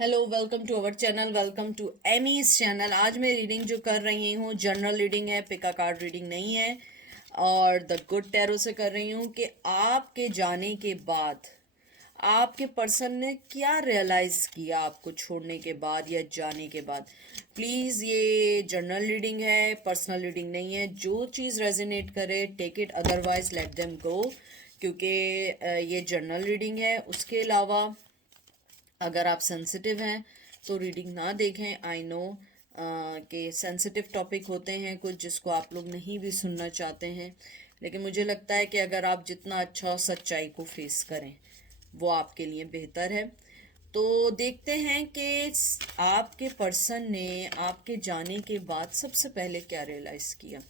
Hello, welcome to our channel, welcome to Amy's channel. आज मैं reading जो कर रही हूँ जनरल रीडिंग है, पिका कार्ड रीडिंग नहीं है। और द गुड टैरो से कर रही हूँ कि आपके जाने के बाद आपके पर्सन ने क्या रियलाइज़ किया आपको छोड़ने के बाद या जाने के बाद। प्लीज़, ये जनरल रीडिंग है, पर्सनल रीडिंग नहीं है। जो चीज़ रेजोनेट करे take it, otherwise let them go. क्योंकि ये जनरल रीडिंग है। उसके अलावा अगर आप सेंसिटिव हैं तो रीडिंग ना देखें। आई नो कि सेंसिटिव टॉपिक होते हैं कुछ जिसको आप लोग नहीं भी सुनना चाहते हैं, लेकिन मुझे लगता है कि अगर आप जितना अच्छा सच्चाई को फेस करें वो आपके लिए बेहतर है। तो देखते हैं कि आपके पर्सन ने आपके जाने के बाद सबसे पहले क्या रियलाइज़ किया।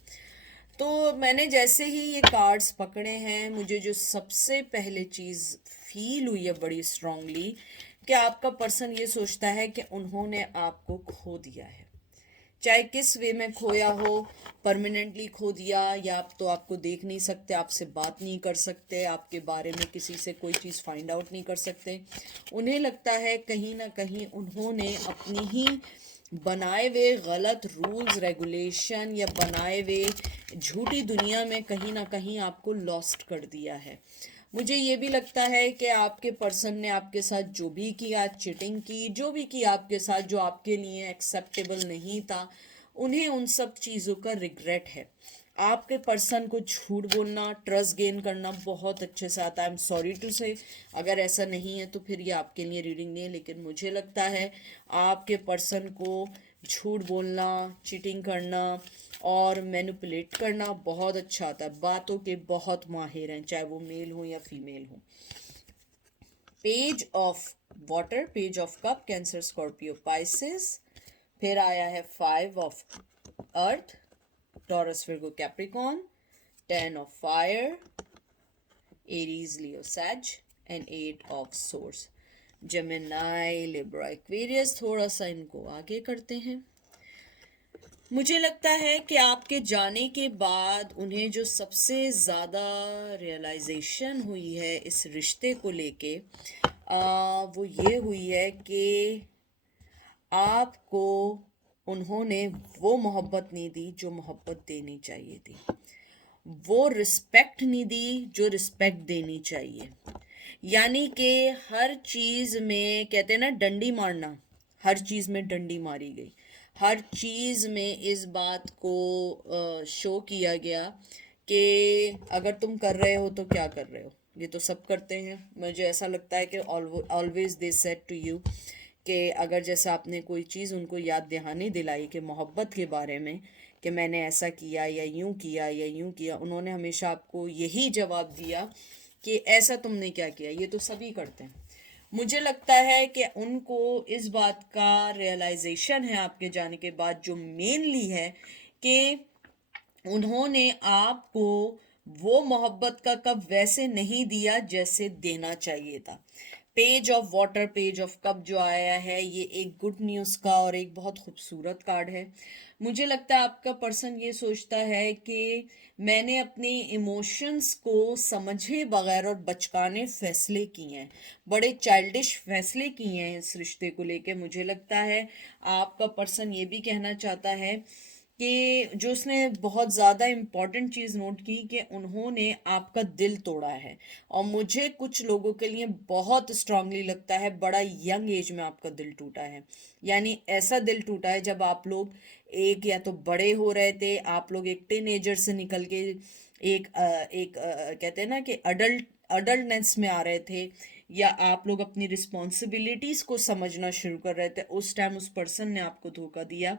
तो मैंने जैसे ही ये कार्ड्स पकड़े हैं, मुझे जो सबसे पहले चीज़ फील हुई है बड़ी स्ट्रांगली कि आपका पर्सन ये सोचता है कि उन्होंने आपको खो दिया है। चाहे किस वे में खोया हो, परमानेंटली खो दिया या आप तो आपको देख नहीं सकते, आपसे बात नहीं कर सकते, आपके बारे में किसी से कोई चीज़ फाइंड आउट नहीं कर सकते। उन्हें लगता है कहीं ना कहीं उन्होंने अपनी ही बनाए हुए गलत रूल्स रेगुलेशन या बनाए हुए झूठी दुनिया में कहीं ना कहीं आपको लॉस्ट कर दिया है। मुझे ये भी लगता है कि आपके पर्सन ने आपके साथ जो भी किया, चीटिंग की, जो भी किया आपके साथ जो आपके लिए एक्सेप्टेबल नहीं था, उन्हें उन सब चीज़ों का रिग्रेट है। आपके पर्सन को झूठ बोलना, ट्रस्ट गेन करना बहुत अच्छे से आता है। आई एम सॉरी टू से, अगर ऐसा नहीं है तो फिर ये आपके लिए रीडिंग नहीं है। लेकिन मुझे लगता है आपके पर्सन को झूठ बोलना, चीटिंग करना और मैनिपुलेट करना बहुत अच्छा आता है। बातों के बहुत माहिर हैं, चाहे वो मेल हो या फीमेल हो। Page of water, page of cup, cancer, Scorpio, pisces. फिर आया है 5 of earth, taurus, virgo, capricorn, 10 of fire, aries, leo, sage and 8 of source, gemini, libra, aquarius. थोड़ा सा इनको आगे करते हैं। मुझे लगता है कि आपके जाने के बाद उन्हें जो सबसे ज़्यादा रियलाइजेशन हुई है इस रिश्ते को लेके, वो ये हुई है कि आपको उन्होंने वो मोहब्बत नहीं दी जो मोहब्बत देनी चाहिए थी, वो रिस्पेक्ट नहीं दी जो रिस्पेक्ट देनी चाहिए। यानी कि हर चीज़ में कहते हैं ना डंडी मारना, हर चीज़ में डंडी मारी गई। हर चीज़ में इस बात को शो किया गया कि अगर तुम कर रहे हो तो क्या कर रहे हो, ये तो सब करते हैं। मुझे ऐसा लगता है कि always they said to you कि अगर जैसा आपने कोई चीज़ उनको याद दहानी दिलाई कि मोहब्बत के बारे में कि मैंने ऐसा किया या यूं किया या यूं किया, उन्होंने हमेशा आपको यही जवाब दिया कि ऐसा तुमने क्या किया, ये तो सभी करते हैं। मुझे लगता है कि उनको इस बात का रियलाइजेशन है आपके जाने के बाद, जो मेनली है कि उन्होंने आपको वो मोहब्बत का कप वैसे नहीं दिया जैसे देना चाहिए था। Page of water, page of cup जो आया है, ये एक गुड न्यूज़ का और एक बहुत खूबसूरत कार्ड है। मुझे लगता है आपका पर्सन ये सोचता है कि मैंने अपने इमोशंस को समझे बगैर और बचकाने फैसले किए हैं, बड़े चाइल्डिश फैसले किए हैं इस रिश्ते को लेके। मुझे लगता है आपका पर्सन ये भी कहना चाहता है कि जो उसने बहुत ज़्यादा इम्पॉर्टेंट चीज़ नोट की कि उन्होंने आपका दिल तोड़ा है। और मुझे कुछ लोगों के लिए बहुत स्ट्रांगली लगता है बड़ा यंग एज में आपका दिल टूटा है। यानी ऐसा दिल टूटा है जब आप लोग एक या तो बड़े हो रहे थे, आप लोग एक टीनेजर से निकल के कहते हैं ना कि अडल्टनेस में आ रहे थे, या आप लोग अपनी रिस्पॉन्सिबिलिटीज़ को समझना शुरू कर रहे थे। उस टाइम उस पर्सन ने आपको धोखा दिया।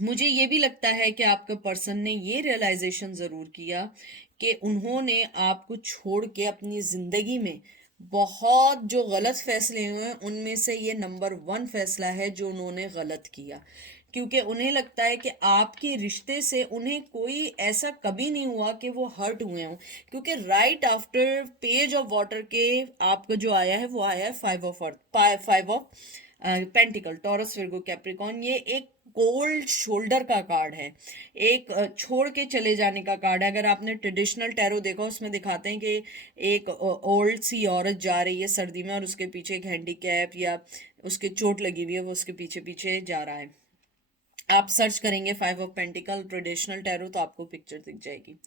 मुझे ये भी लगता है कि आपके पर्सन ने ये रियलाइजेशन ज़रूर किया कि उन्होंने आपको छोड़ के अपनी ज़िंदगी में बहुत जो गलत फैसले हुए हैं उनमें से ये नंबर 1 फैसला है जो उन्होंने गलत किया। क्योंकि उन्हें लगता है कि आपके रिश्ते से उन्हें कोई ऐसा कभी नहीं हुआ कि वो हर्ट हुए हों। क्योंकि right after page of water के आपको जो आया है वो आया है 5 of pentacle, taurus, virgo, Capricorn. ये एक कोल्ड शोल्डर का कार्ड है, एक छोड़ के चले जाने का कार्ड है। अगर आपने ट्रेडिशनल टैरो देखा उसमें दिखाते हैं कि एक ओल्ड सी औरत जा रही है सर्दी में और उसके पीछे एक हैंडीकैप या उसके चोट लगी हुई है, वो उसके पीछे पीछे जा रहा है। आप सर्च करेंगे 5 ऑफ पेंटिकल ट्रेडिशनल टैरो तो आपको पिक्चर दिख जाएगी।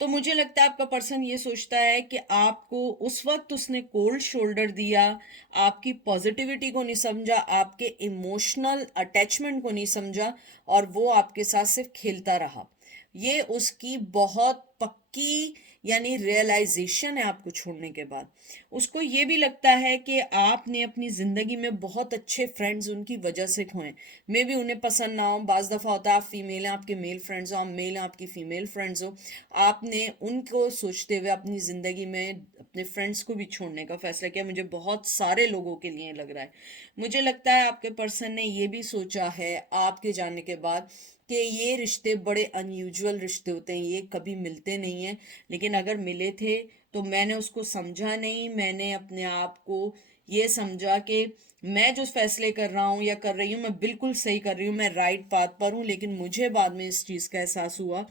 तो मुझे लगता है आपका पर्सन ये सोचता है कि आपको उस वक्त उसने कोल्ड शोल्डर दिया, आपकी पॉजिटिविटी को नहीं समझा, आपके इमोशनल अटैचमेंट को नहीं समझा, और वो आपके साथ सिर्फ खेलता रहा। ये उसकी बहुत पक्की यानी रियलाइजेशन है आपको छोड़ने के बाद। उसको ये भी लगता है कि आपने अपनी ज़िंदगी में बहुत अच्छे फ्रेंड्स उनकी वजह से खोए। मे भी उन्हें पसंद ना हो, बाज़ दफ़ा होता है आप फीमेल हैं, आपके मेल फ्रेंड्स हो, आप मेल हैं, आपकी फ़ीमेल फ्रेंड्स हो, आपने उनको सोचते हुए अपनी ज़िंदगी में अपने फ्रेंड्स को भी छोड़ने का फ़ैसला किया। मुझे बहुत सारे लोगों के लिए लग रहा है। मुझे लगता है आपके पर्सन ने ये भी सोचा है आपके जाने के बाद कि ये रिश्ते बड़े अनयूजुअल रिश्ते होते हैं, ये कभी मिलते नहीं हैं, लेकिन अगर मिले थे तो मैंने उसको समझा नहीं। मैंने अपने आप को ये समझा कि मैं जो फैसले कर रहा हूँ या कर रही हूँ, मैं बिल्कुल सही कर रही हूँ, मैं राइट पाथ पर हूँ। लेकिन मुझे बाद में इस चीज़ का एहसास हुआ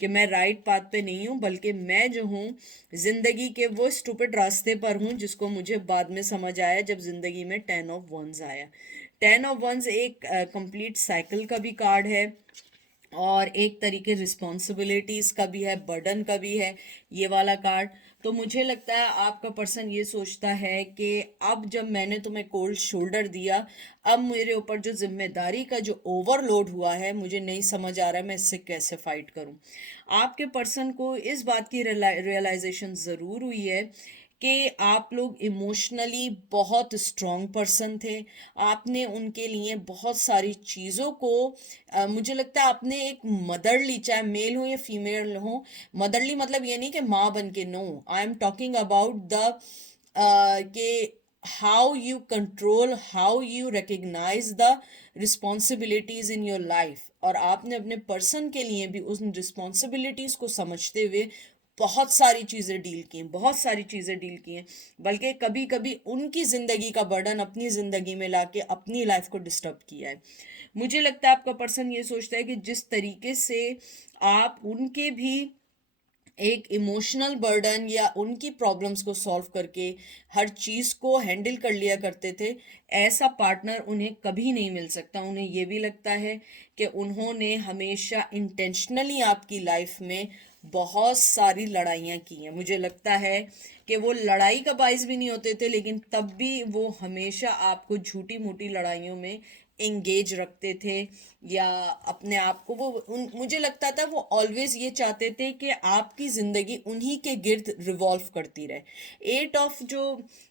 कि मैं राइट पाथ पे नहीं हूँ, बल्कि मैं जो हूँ ज़िंदगी के वो स्टूपिड रास्ते पर हूँ, जिसको मुझे बाद में समझ आया जब ज़िंदगी में 10 ऑफ वंस आया। 10 ऑफ वंस एक कंप्लीट साइकिल का भी कार्ड है, और एक तरीके रिस्पॉन्सिबिलिटीज़ का भी है, बर्डन का भी है ये वाला कार्ड। तो मुझे लगता है आपका पर्सन ये सोचता है कि अब जब मैंने तुम्हें कोल्ड शोल्डर दिया, अब मेरे ऊपर जो जिम्मेदारी का जो ओवरलोड हुआ है, मुझे नहीं समझ आ रहा है मैं इससे कैसे फाइट करूं। आपके पर्सन को इस बात की रियलाइजेशन ज़रूर हुई है कि आप लोग इमोशनली बहुत स्ट्रॉन्ग पर्सन थे। आपने उनके लिए बहुत सारी चीज़ों को मुझे लगता है आपने एक मदरली, चाहे मेल हो या फीमेल हो, मदरली मतलब ये नहीं कि माँ बन के, no, I am talking about the के how you control, how you recognise the responsibilities in your life. और आपने अपने पर्सन के लिए भी उन रिस्पॉन्सिबिलिटीज को समझते हुए बहुत सारी चीज़ें डील की हैं, बहुत सारी चीज़ें डील की हैं, बल्कि कभी कभी उनकी ज़िंदगी का बर्डन अपनी ज़िंदगी में लाके अपनी लाइफ को डिस्टर्ब किया है। मुझे लगता है आपका पर्सन ये सोचता है कि जिस तरीके से आप उनके भी एक इमोशनल बर्डन या उनकी प्रॉब्लम्स को सॉल्व करके हर चीज़ को हैंडल कर लिया करते थे, ऐसा पार्टनर उन्हें कभी नहीं मिल सकता। उन्हें ये भी लगता है कि उन्होंने हमेशा इंटेंशनली आपकी लाइफ में बहुत सारी लड़ाइयाँ की हैं। मुझे लगता है कि वो लड़ाई का बाइस भी नहीं होते थे, लेकिन तब भी वो हमेशा आपको झूठी मूठी लड़ाइयों में एंगेज रखते थे, या अपने आप को वो मुझे लगता था वो ऑलवेज ये चाहते थे कि आपकी ज़िंदगी उन्हीं के गिर्द रिवॉल्व करती रहे। एट ऑफ जो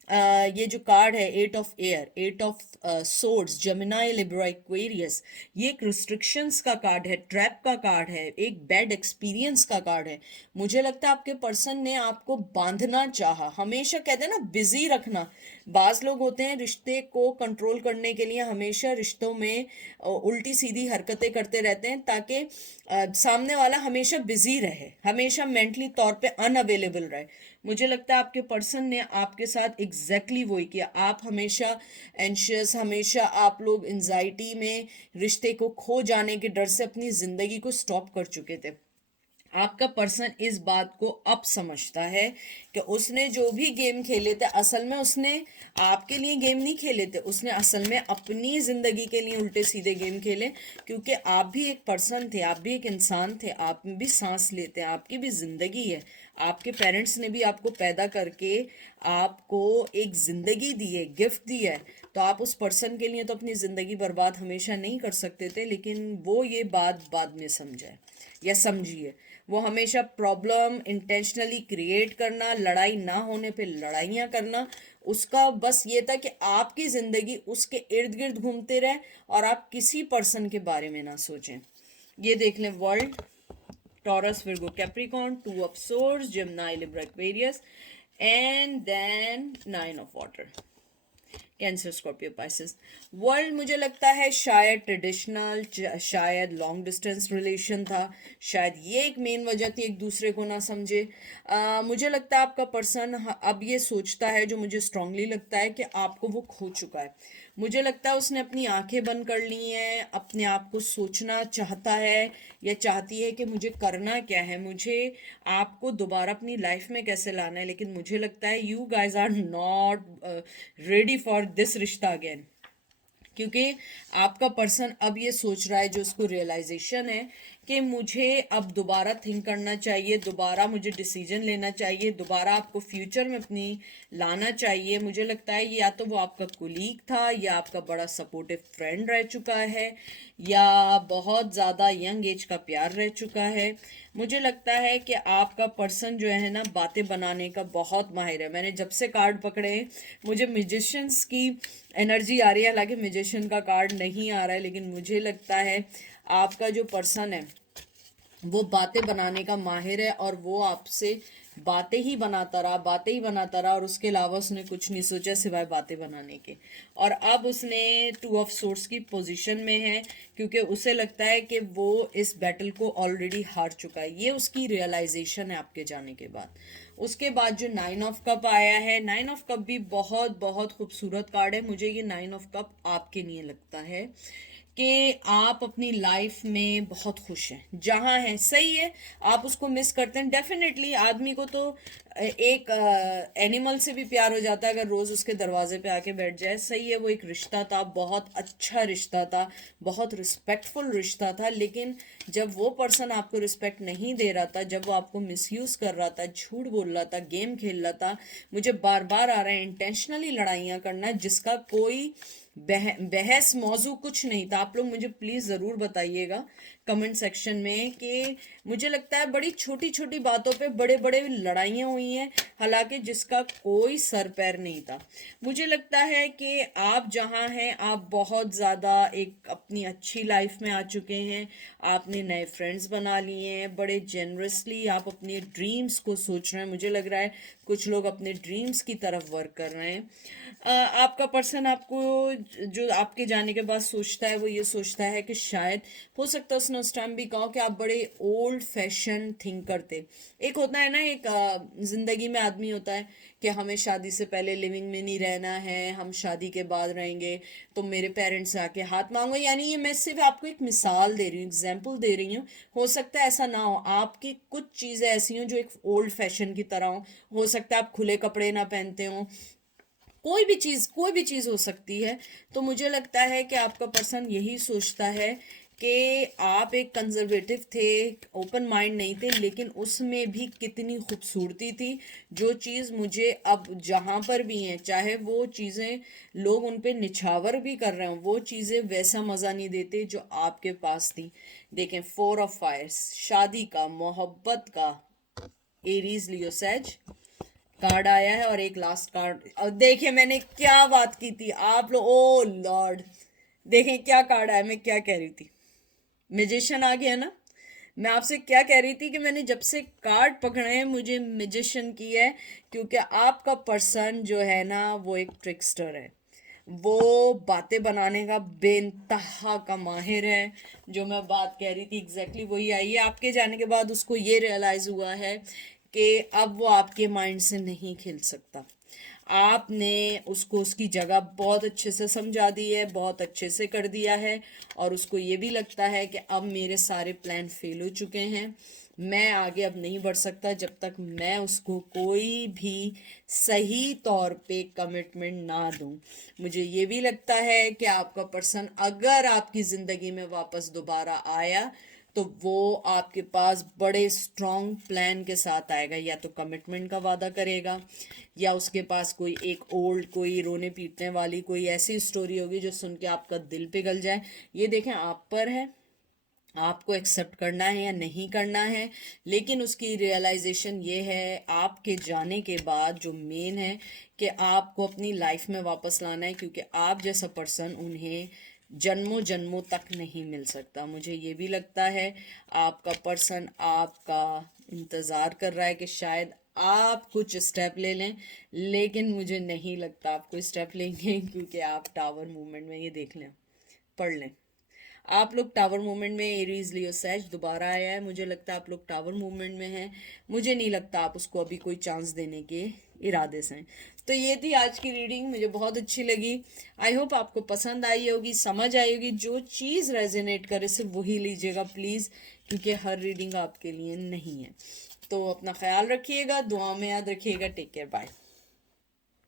ये जो कार्ड है, 8 of air, 8 of swords, gemini, libra, aquarius, ये एक रिस्ट्रिक्शंस का कार्ड है, ट्रैप का कार्ड है, एक बैड एक्सपीरियंस का कार्ड है। मुझे लगता है आपके पर्सन ने आपको बांधना चाहा, हमेशा कहते हैं ना बिजी रखना। बाज लोग होते हैं रिश्ते को कंट्रोल करने के लिए हमेशा रिश्तों में उल्टी सीधी हरकतें करते रहते हैं, ताकि सामने वाला हमेशा बिजी रहे, हमेशा मेंटली तौर पे अनअवेलेबल रहे। मुझे लगता है आपके पर्सन ने आपके साथ एग्जैक्टली वही किया। आप हमेशा एंशियस, हमेशा आप लोग एंजाइटी में रिश्ते को खो जाने के डर से अपनी ज़िंदगी को स्टॉप कर चुके थे। आपका पर्सन इस बात को अब समझता है कि उसने जो भी गेम खेले थे, असल में उसने आपके लिए गेम नहीं खेले थे, उसने असल में अपनी ज़िंदगी के लिए उल्टे सीधे गेम खेले। क्योंकि आप भी एक पर्सन थे, आप भी एक इंसान थे, आप भी सांस लेते हैं, आपकी भी ज़िंदगी है। आपके पेरेंट्स ने भी आपको पैदा करके आपको एक ज़िंदगी दी है, गिफ्ट दी है। तो आप उस पर्सन के लिए तो अपनी ज़िंदगी बर्बाद हमेशा नहीं कर सकते थे, लेकिन वो ये बात बाद में समझे या समझिए। वो हमेशा प्रॉब्लम इंटेंशनली क्रिएट करना, लड़ाई ना होने पे लड़ाइयाँ करना, उसका बस ये था कि आपकी ज़िंदगी उसके इर्द गिर्द घूमते रहे और आप किसी पर्सन के बारे में ना सोचें। ये देख लें, world, Taurus, Virgo, Capricorn, 2 of source, Gemini, Libra, Aquarius, and then 9 of water, Cancer, Scorpio, Pisces. World मुझे लगता है शायद ट्रेडिशनल, शायद लॉन्ग डिस्टेंस रिलेशन था, शायद ये एक मेन वजह थी एक दूसरे को ना समझे। मुझे लगता है आपका पर्सन अब ये सोचता है, जो मुझे स्ट्रांगली लगता है, कि आपको वो खो चुका है। मुझे लगता है उसने अपनी आंखें बंद कर ली हैं, अपने आप को सोचना चाहता है या चाहती है कि मुझे करना क्या है, मुझे आपको दोबारा अपनी लाइफ में कैसे लाना है। लेकिन मुझे लगता है you guys are not ready for this रिश्ता अगेन। क्योंकि आपका पर्सन अब ये सोच रहा है, जो उसको रियलाइजेशन है कि मुझे अब दोबारा थिंक करना चाहिए, दोबारा मुझे डिसीजन लेना चाहिए, दोबारा आपको फ्यूचर में अपनी लाना चाहिए। मुझे लगता है या तो वो आपका कुलीग था, या आपका बड़ा सपोर्टिव फ्रेंड रह चुका है, या बहुत ज़्यादा यंग एज का प्यार रह चुका है। मुझे लगता है कि आपका पर्सन जो है ना, बातें बनाने का बहुत माहिर है। मैंने जब से कार्ड पकड़े हैं, मुझे म्यूजिशियंस की एनर्जी आ रही है, हालांकि म्यूजिशियन का कार्ड नहीं आ रहा है, लेकिन मुझे लगता है आपका जो पर्सन है वो बातें बनाने का माहिर है, और वो आपसे बातें ही बनाता रहा, बातें ही बनाता रहा, और उसके अलावा उसने कुछ नहीं सोचा सिवाय बातें बनाने के। और अब उसने 2 ऑफ सोर्ड्स की पोजीशन में है, क्योंकि उसे लगता है कि वो इस बैटल को ऑलरेडी हार चुका है। ये उसकी रियलाइजेशन है आपके जाने के बाद। उसके बाद जो 9 ऑफ कप आया है, 9 ऑफ कप भी बहुत बहुत खूबसूरत कार्ड है। मुझे ये 9 ऑफ कप आपके लिए लगता है कि आप अपनी लाइफ में बहुत खुश हैं, जहाँ हैं सही है। आप उसको मिस करते हैं डेफिनेटली। आदमी को तो एक एनिमल से भी प्यार हो जाता है अगर रोज उसके दरवाजे पे आके बैठ जाए। सही है, वो एक रिश्ता था, बहुत अच्छा रिश्ता था, बहुत रिस्पेक्टफुल रिश्ता था, लेकिन जब वो पर्सन आपको रिस्पेक्ट नहीं दे रहा था, जब वो आपको मिसयूज कर रहा था, झूठ बोल रहा था, गेम खेल रहा था, मुझे बार बार आ रहा है इंटेंशनली लड़ाइयाँ करना, जिसका कोई बहस मौजू कुछ नहीं था। आप लोग मुझे प्लीज जरूर बताइएगा कमेंट सेक्शन में कि मुझे लगता है बड़ी छोटी छोटी बातों पे बड़े बड़े लड़ाइयाँ हुई हैं, हालांकि जिसका कोई सर पैर नहीं था। मुझे लगता है कि आप जहाँ हैं, आप बहुत ज़्यादा एक अपनी अच्छी लाइफ में आ चुके हैं। आपने नए फ्रेंड्स बना लिए हैं, बड़े जेनरसली आप अपने ड्रीम्स को सोच रहे हैं। मुझे लग रहा है कुछ लोग अपने ड्रीम्स की तरफ वर्क कर रहे हैं। आपका पर्सन आपको जो आपके जाने के बाद सोचता है, वो ये सोचता है कि शायद हो सकता है उसने उस टाइम भी कहा कि आप बड़े ओल्ड फैशन थिंक करते। एक होता है ना, एक जिंदगी में आदमी होता है कि हमें शादी से पहले लिविंग में नहीं रहना है, हम शादी के बाद रहेंगे, तो मेरे पेरेंट्स से आके हाथ मांगो। यानी ये मैं सिर्फ आपको एक मिसाल दे रही हूँ, एग्जाम्पल दे रही हूँ। हो सकता है ऐसा ना हो, आपकी कुछ चीज़ें ऐसी हों जो एक ओल्ड फैशन की तरह हो सकता है आप खुले कपड़े ना पहनते हो, कोई भी चीज हो सकती है। तो मुझे लगता है कि आपका पर्सन यही सोचता है कि आप एक कंजर्वेटिव थे, ओपन माइंड नहीं थे, लेकिन उसमें भी कितनी खूबसूरती थी। जो चीज़ मुझे अब जहाँ पर भी हैं, चाहे वो चीज़ें लोग उन पे निछावर भी कर रहे हो, वो चीज़ें वैसा मज़ा नहीं देते जो आपके पास थी। देखें, 4 ऑफ फायर्स, शादी का, मोहब्बत का, एरीज लियो सैज कार्ड आया है, और एक लास्ट कार्ड। और देखिए मैंने क्या बात की थी, आप लोग, ओ लॉर्ड, देखें क्या कार्ड आया। मैं क्या कह रही थी, मैजिशियन आ गया ना। मैं आपसे क्या कह रही थी कि मैंने जब से कार्ड पकड़े हैं मुझे मैजिशियन की है, क्योंकि आपका पर्सन जो है ना, वो एक ट्रिकस्टर है। वो बातें बनाने का बेइंतहा का माहिर है। जो मैं बात कह रही थी एग्जैक्टली वही आई है। आपके जाने के बाद उसको ये रियलाइज हुआ है कि अब वो आपके माइंड से नहीं खेल सकता। आपने उसको उसकी जगह बहुत अच्छे से समझा दी है, बहुत अच्छे से कर दिया है, और उसको ये भी लगता है कि अब मेरे सारे प्लान फेल हो चुके हैं, मैं आगे अब नहीं बढ़ सकता जब तक मैं उसको कोई भी सही तौर पे कमिटमेंट ना दूं। मुझे ये भी लगता है कि आपका पर्सन अगर आपकी ज़िंदगी में वापस दोबारा आया तो वो आपके पास बड़े स्ट्रॉन्ग प्लान के साथ आएगा। या तो कमिटमेंट का वादा करेगा, या उसके पास कोई एक ओल्ड, कोई रोने पीटने वाली कोई ऐसी स्टोरी होगी जो सुन के आपका दिल पिघल जाए। ये देखें आप पर है, आपको एक्सेप्ट करना है या नहीं करना है। लेकिन उसकी रियलाइजेशन ये है आपके जाने के बाद, जो मेन है कि आपको अपनी लाइफ में वापस लाना है, क्योंकि आप जैसा पर्सन उन्हें जन्मों जन्मों तक नहीं मिल सकता। मुझे ये भी लगता है आपका पर्सन आपका इंतज़ार कर रहा है कि शायद आप कुछ स्टेप ले लें, लेकिन मुझे नहीं लगता आप कोई स्टेप लेंगे, क्योंकि आप टावर मूवमेंट में, ये देख लें, पढ़ लें, आप लोग टावर मूवमेंट में। एरीज लियो सैज दोबारा आया है, मुझे लगता है आप लोग टावर मूवमेंट में हैं। मुझे नहीं लगता आप उसको अभी कोई चांस देने के इरादे से हैं। तो ये थी आज की रीडिंग, मुझे बहुत अच्छी लगी। आई होप आपको पसंद आई होगी, समझ आई होगी। जो चीज़ रेजोनेट करे सिर्फ वही लीजिएगा प्लीज़, क्योंकि हर रीडिंग आपके लिए नहीं है। तो अपना ख्याल रखिएगा, दुआ में याद रखिएगा। Take care, bye.